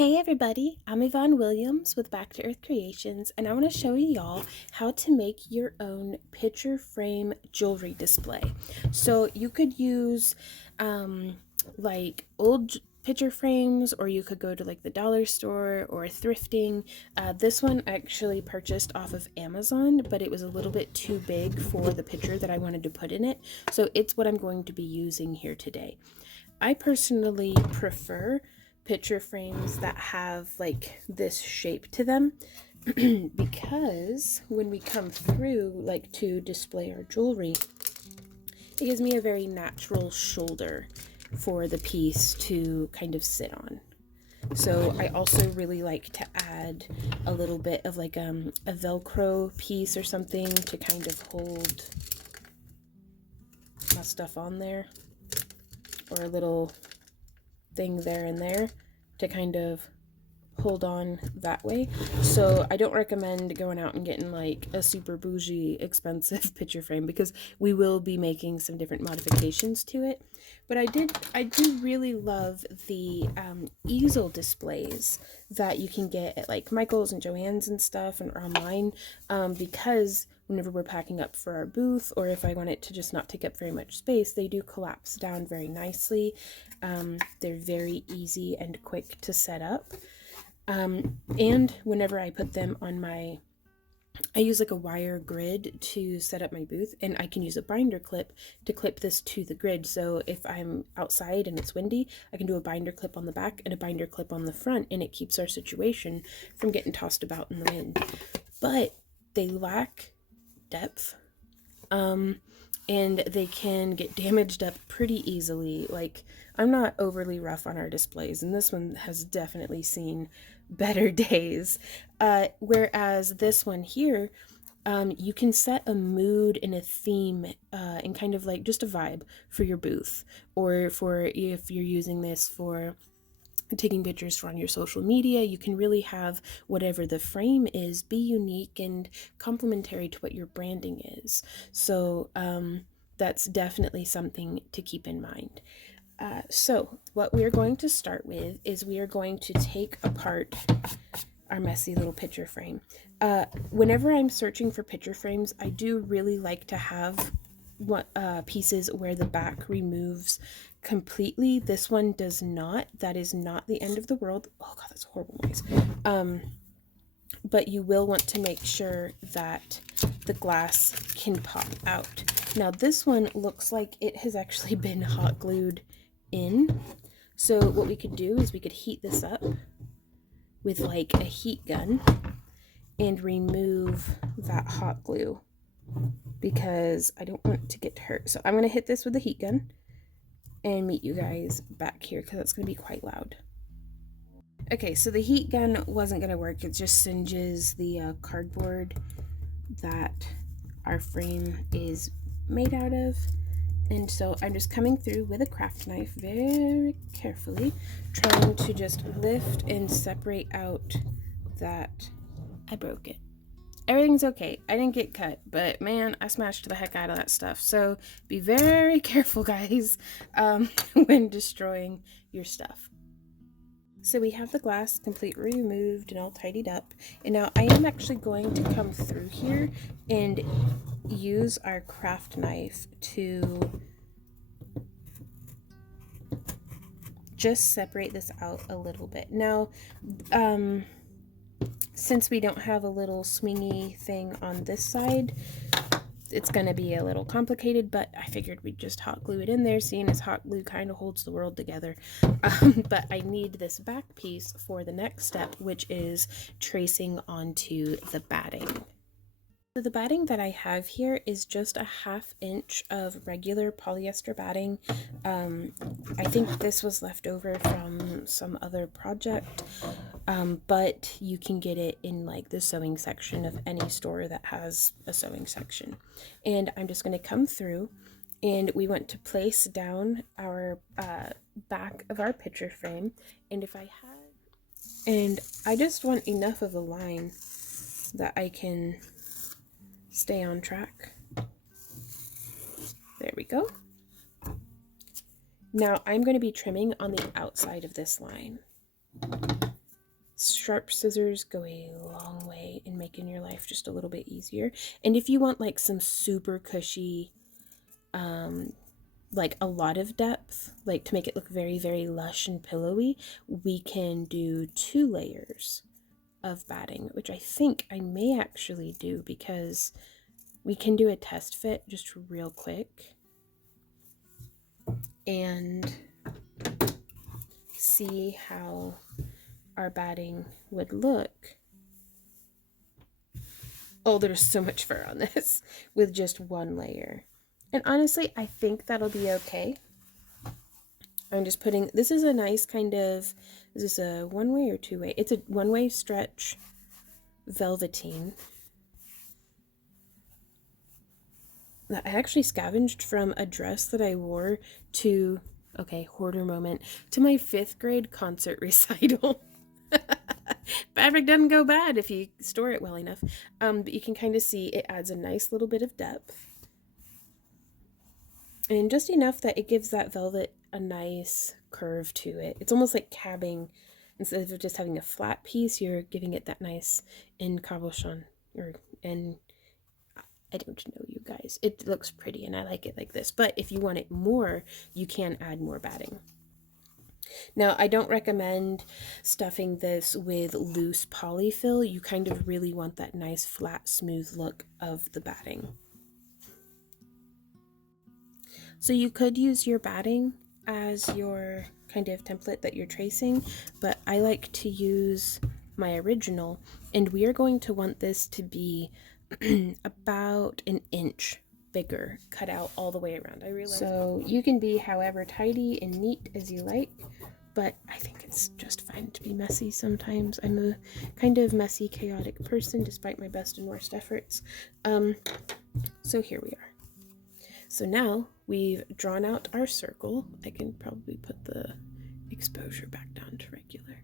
Hey everybody, I'm Yvonne Williams with Back to Earth Creations, and I want to show y'all how to make your own picture frame jewelry display. So you could use like old picture frames, or you could go to like the dollar store or thrifting. This one I actually purchased off of Amazon, but it was a little bit too big for the picture that I wanted to put in it. So it's what I'm going to be using here today. I personally prefer picture frames that have like this shape to them because when we come through like to display our jewelry, it gives me a very natural shoulder for the piece to kind of sit on. So I also really like to add a little bit of like a Velcro piece or something to kind of hold my stuff on there, or a little thing there and there to kind of hold on that way. So I don't recommend going out and getting like a super bougie expensive picture frame, because we will be making some different modifications to it. But I do really love the easel displays that you can get at like Michael's and Joann's and stuff, and online, because whenever we're packing up for our booth, or if I want it to just not take up very much space, they do collapse down very nicely. They're very easy and quick to set up. And whenever I put them on I use like a wire grid to set up my booth, and I can use a binder clip to clip this to the grid. So if I'm outside and it's windy, I can do a binder clip on the back and a binder clip on the front, and it keeps our situation from getting tossed about in the wind. But they lack depth, and they can get damaged up pretty easily. Like, I'm not overly rough on our displays, and this one has definitely seen better days. Whereas this one here, you can set a mood and a theme, and kind of like just a vibe for your booth, or for if you're using this for taking pictures for on your social media. You can really have whatever the frame is be unique and complementary to what your branding is. So that's definitely something to keep in mind. So what we're going to start with is we are going to take apart our messy little picture frame. Whenever I'm searching for picture frames, I do really like to have pieces where the back removes completely. This one does not. That is not the end of the world. Oh god, that's a horrible noise. But you will want to make sure that the glass can pop out. Now this one looks like it has actually been hot glued in. So what we could do is we could heat this up with like a heat gun and remove that hot glue, because I don't want it to get hurt. So I'm going to hit this with the heat gun and meet you guys back here, because it's going to be quite loud. Okay, so the heat gun wasn't going to work. It just singes the cardboard that our frame is made out of. And so I'm just coming through with a craft knife very carefully, trying to just lift and separate out that. I broke it. Everything's okay. I didn't get cut, but man, I smashed the heck out of that stuff. So be very careful, guys, when destroying your stuff. So we have the glass completely removed and all tidied up. And now I am actually going to come through here and use our craft knife to just separate this out a little bit. Now, since we don't have a little swingy thing on this side, it's going to be a little complicated, but I figured we'd just hot glue it in there, seeing as hot glue kind of holds the world together. But I need this back piece for the next step, which is tracing onto the batting. So the batting that I have here is just a 1/2 inch of regular polyester batting. I think this was left over from some other project, but you can get it in like the sewing section of any store that has a sewing section. And I'm just going to come through, and we want to place down our back of our picture frame. And I just want enough of a line that I can stay on track. There we go. Now I'm going to be trimming on the outside of this line. sharp scissors go a long way in making your life just a little bit easier. And if you want like some super cushy, like a lot of depth, like to make it look very, very lush and pillowy, we can do 2 layers of batting, which I think I may actually do because we can do a test fit just real quick and see how our batting would look. Oh, there's so much fur on this with just 1 layer. And honestly, I think that'll be okay. I'm just putting, this is a nice kind of, is this a 1-way or 2-way? It's a 1-way stretch velveteen that I actually scavenged from a dress that I wore to, okay, hoarder moment, to my 5th grade concert recital. Fabric doesn't go bad if you store it well enough. But you can kind of see it adds a nice little bit of depth. And just enough that it gives that velvet a nice curve to it. It's almost like cabbing. Instead of just having a flat piece, you're giving it that nice encabochon, and I don't know, you guys. It looks pretty and I like it like this. But if you want it more, you can add more batting. Now, I don't recommend stuffing this with loose polyfill. You kind of really want that nice flat, smooth look of the batting. So you could use your batting as your kind of template that you're tracing, but I like to use my original, and we are going to want this to be about 1 inch bigger, cut out all the way around. I realize. So you can be however tidy and neat as you like, but I think it's just fine to be messy sometimes. I'm a kind of messy, chaotic person despite my best and worst efforts. So here we are. So now we've drawn out our circle. I can probably put the exposure back down to regular.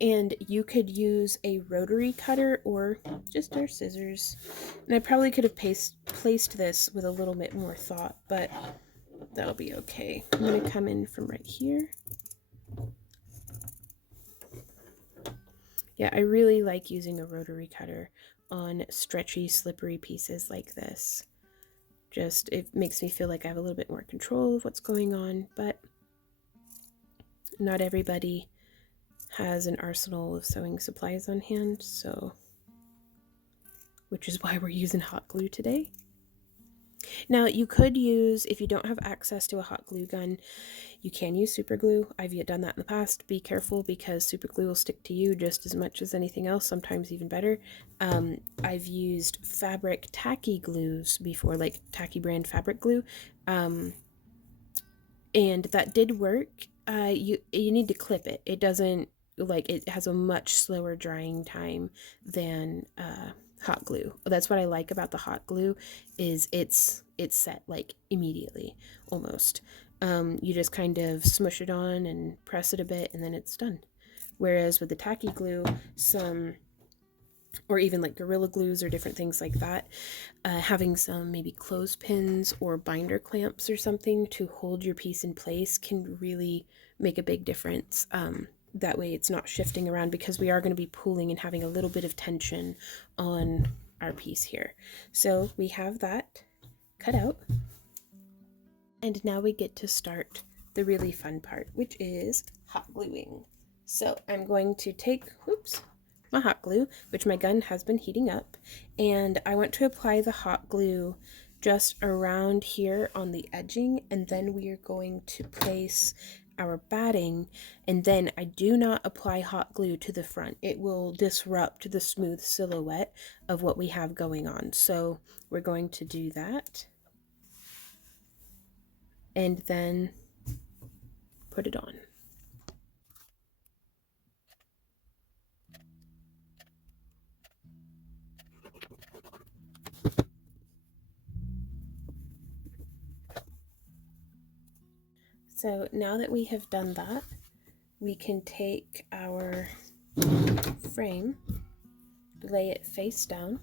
And you could use a rotary cutter or just our scissors. And I probably could have placed this with a little bit more thought, but that'll be okay. I'm going to come in from right here. Yeah, I really like using a rotary cutter on stretchy, slippery pieces like this. Just, it makes me feel like I have a little bit more control of what's going on, but not everybody has an arsenal of sewing supplies on hand, so, which is why we're using hot glue today. Now, you could use, if you don't have access to a hot glue gun, you can use super glue. I've done that in the past. Be careful because super glue will stick to you just as much as anything else, sometimes even better. I've used fabric tacky glues before, like tacky brand fabric glue, and that did work. You need to clip it. It doesn't, like, it has a much slower drying time than hot glue. That's what I like about the hot glue, is it's set like immediately almost. You just kind of smush it on and press it a bit and then it's done. Whereas with the tacky glue, or even like Gorilla Glues or different things like that, having some maybe clothespins or binder clamps or something to hold your piece in place can really make a big difference. That way it's not shifting around, because we are going to be pulling and having a little bit of tension on our piece here. So we have that cut out. And now we get to start the really fun part, which is hot gluing. So I'm going to take, my hot glue, which my gun has been heating up, and I want to apply the hot glue just around here on the edging, and then we are going to place our batting, and then I do not apply hot glue to the front. It will disrupt the smooth silhouette of what we have going on. So we're going to do that and then put it on. So now that we have done that, we can take our frame, lay it face down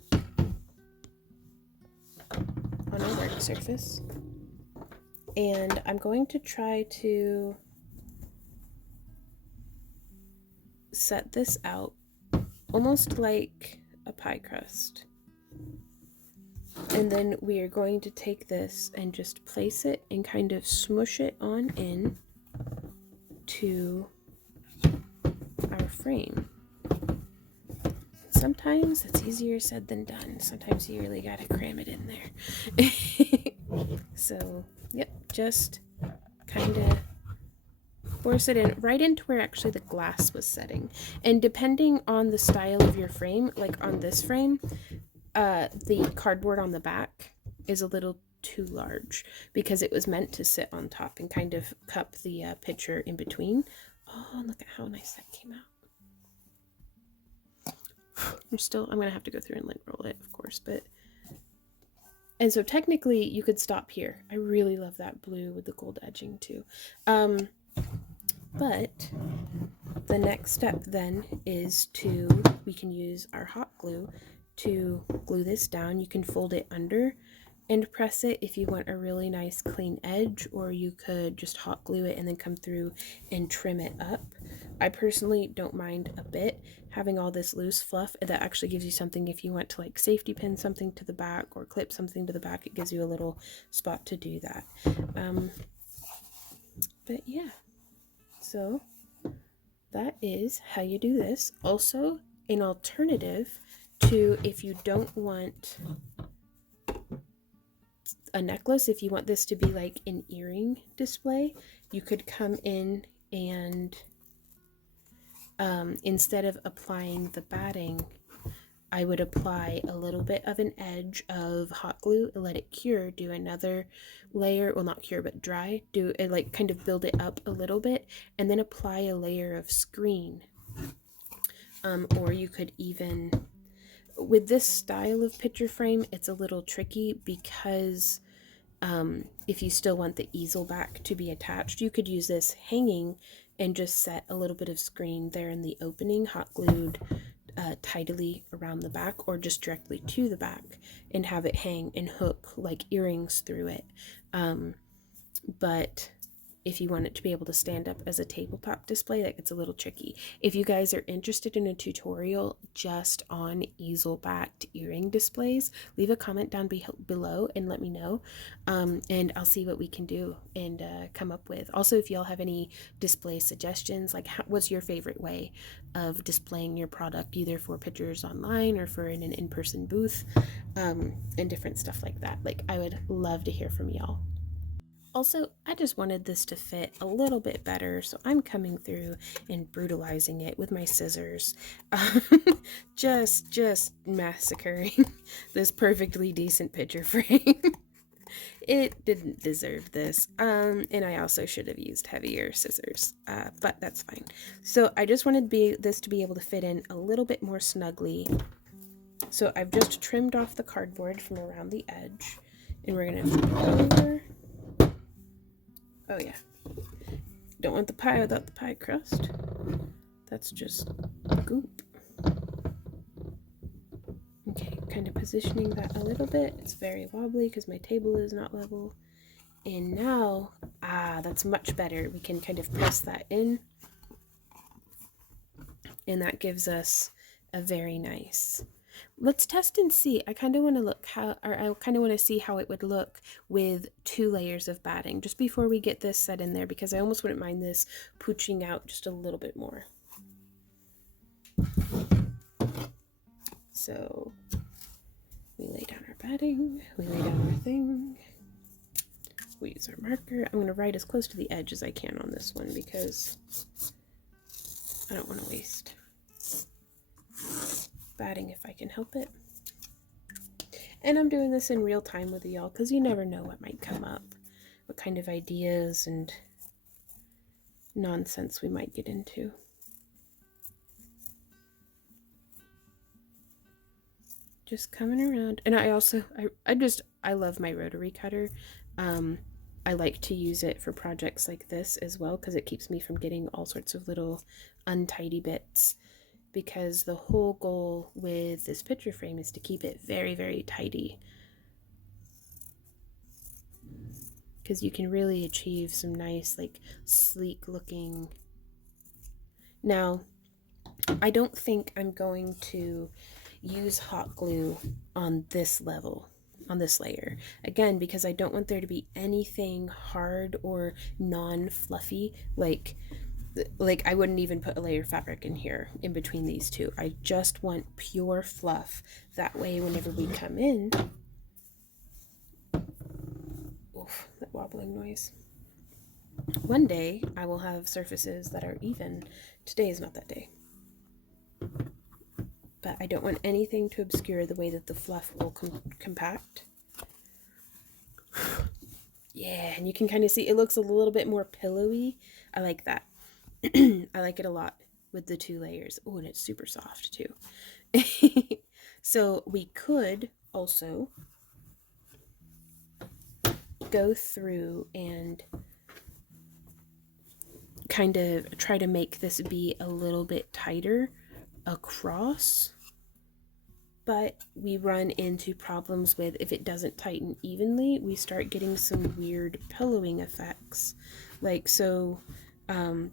on our work surface, and I'm going to try to set this out almost like a pie crust. And then we are going to take this and just place it and kind of smush it on in to our frame. Sometimes it's easier said than done. Sometimes you really gotta cram it in there. So, yep, just kind of force it in right into where actually the glass was setting. And depending on the style of your frame, like on this frame, the cardboard on the back is a little too large because it was meant to sit on top and kind of cup the picture in between. Oh, look at how nice that came out. I'm gonna have to go through and lint roll it, of course, but and so technically you could stop here. I really love that blue with the gold edging too. But the next step then is we can use our hot glue to glue this down. You can fold it under and press it if you want a really nice clean edge, or you could just hot glue it and then come through and trim it up. I personally don't mind a bit having all this loose fluff. That actually gives you something if you want to like safety pin something to the back or clip something to the back. It gives you a little spot to do that. But yeah, so that is how you do this. Also, an alternative to if you don't want a necklace, if you want this to be like an earring display, you could come in and instead of applying the batting, I would apply a little bit of an edge of hot glue, let it cure, do another layer, well not cure but dry, do it like kind of build it up a little bit, and then apply a layer of screen. Or you could even, with this style of picture frame, it's a little tricky because if you still want the easel back to be attached, you could use this hanging and just set a little bit of screen there in the opening, hot glued tidily around the back or just directly to the back, and have it hang and hook like earrings through it. But if you want it to be able to stand up as a tabletop display, that gets a little tricky. If you guys are interested in a tutorial just on easel backed earring displays, leave a comment down below and let me know, and I'll see what we can do and come up with. Also, if y'all have any display suggestions, like what's your favorite way of displaying your product, either for pictures online or for in an in-person booth, and different stuff like that. Like, I would love to hear from y'all. Also, I just wanted this to fit a little bit better, so I'm coming through and brutalizing it with my scissors. Just massacring this perfectly decent picture frame. It didn't deserve this, and I also should have used heavier scissors, but that's fine. So I just wanted this to be able to fit in a little bit more snugly. So I've just trimmed off the cardboard from around the edge, and we're gonna flip it over. Oh yeah, don't want the pie without the pie crust. That's just goop. Okay, kind of positioning that a little bit. It's very wobbly because my table is not level. And now, that's much better. We can kind of press that in, and that gives us a very nice. Let's test and see. I kind of want to see how it would look with 2 layers of batting just before we get this set in there, because I almost wouldn't mind this pooching out just a little bit more. So we lay down our batting, we lay down our thing, we use our marker. I'm going to write as close to the edge as I can on this one because I don't want to waste batting if I can help it. And I'm doing this in real time with y'all because you never know what might come up, what kind of ideas and nonsense we might get into. Just coming around. And I also, I love my rotary cutter. I like to use it for projects like this as well because it keeps me from getting all sorts of little untidy bits, because the whole goal with this picture frame is to keep it very, very tidy, because you can really achieve some nice, like, sleek looking. Now, I don't think I'm going to use hot glue on this level, on this layer. Again, because I don't want there to be anything hard or non-fluffy, like I wouldn't even put a layer of fabric in here in between these two. I just want pure fluff. That way whenever we come in, oof, that wobbling noise. One day I will have surfaces that are even. Today is not that day. But I don't want anything to obscure the way that the fluff will compact. Yeah, and you can kind of see it looks a little bit more pillowy. I like that. I like it a lot with the 2 layers. Oh, and it's super soft too. So we could also go through and kind of try to make this be a little bit tighter across, but we run into problems with, if it doesn't tighten evenly, we start getting some weird pillowing effects. Like, so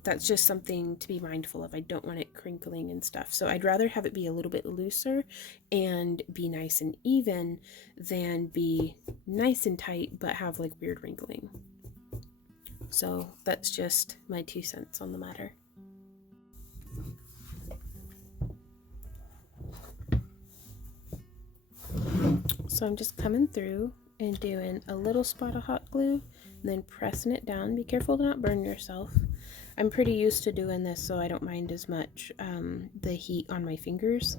that's just something to be mindful of. I don't want it crinkling and stuff. So I'd rather have it be a little bit looser and be nice and even than be nice and tight but have like weird wrinkling. So that's just my 2 cents on the matter. So I'm just coming through and doing a little spot of hot glue and then pressing it down. Be careful to not burn yourself. I'm pretty used to doing this, so I don't mind as much the heat on my fingers,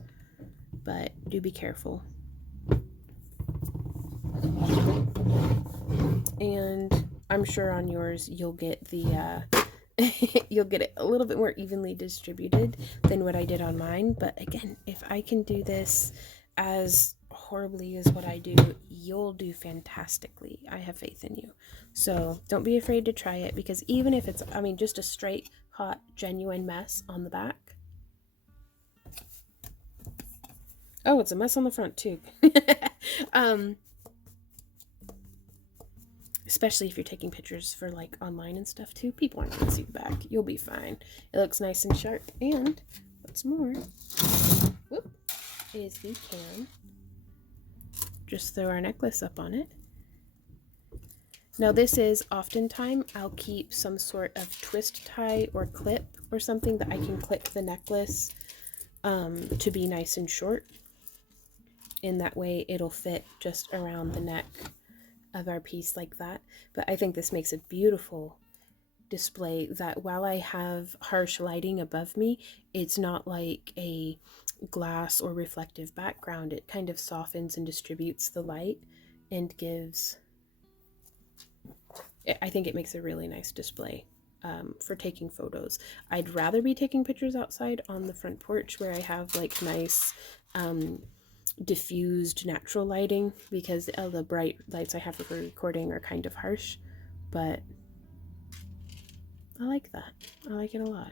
but do be careful. And I'm sure on yours you'll get the you'll get it a little bit more evenly distributed than what I did on mine. But again, if I can do this as horribly as what I do, you'll do fantastically. I have faith in you. So don't be afraid to try it, because even if it's, I mean, just a straight, hot, genuine mess on the back. Oh, it's a mess on the front too. Especially if you're taking pictures for like online and stuff too. People aren't going to see the back. You'll be fine. It looks nice and sharp. And what's more, whoop, is we can just throw our necklace up on it. Now this is oftentimes I'll keep some sort of twist tie or clip or something that I can clip the necklace to be nice and short. In that way it'll fit just around the neck of our piece like that. But I think this makes a beautiful display that while I have harsh lighting above me, it's not like a glass or reflective background. It kind of softens and distributes the light and gives, I think it makes a really nice display for taking photos. I'd rather be taking pictures outside on the front porch where I have like nice diffused natural lighting, because the bright lights I have for recording are kind of harsh, but I like that. I like it a lot.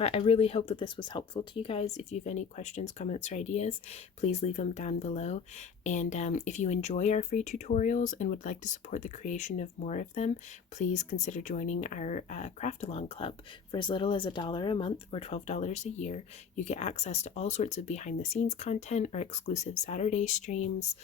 I really hope that this was helpful to you guys. If you have any questions, comments, or ideas, please leave them down below. And if you enjoy our free tutorials and would like to support the creation of more of them, please consider joining our Craft Along Club. For as little as $1 a month or $12 a year, you get access to all sorts of behind-the-scenes content, our exclusive Saturday streams.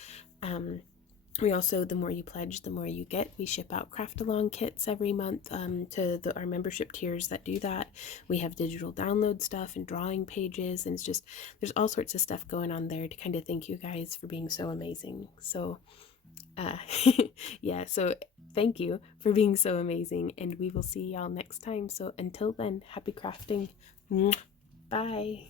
We also, the more you pledge, the more you get. We ship out craft along kits every month to our membership tiers that do that. We have digital download stuff and drawing pages, and it's just, there's all sorts of stuff going on there to kind of thank you guys for being so amazing. So yeah, so thank you for being so amazing, and we will see y'all next time. So until then, happy crafting. Bye.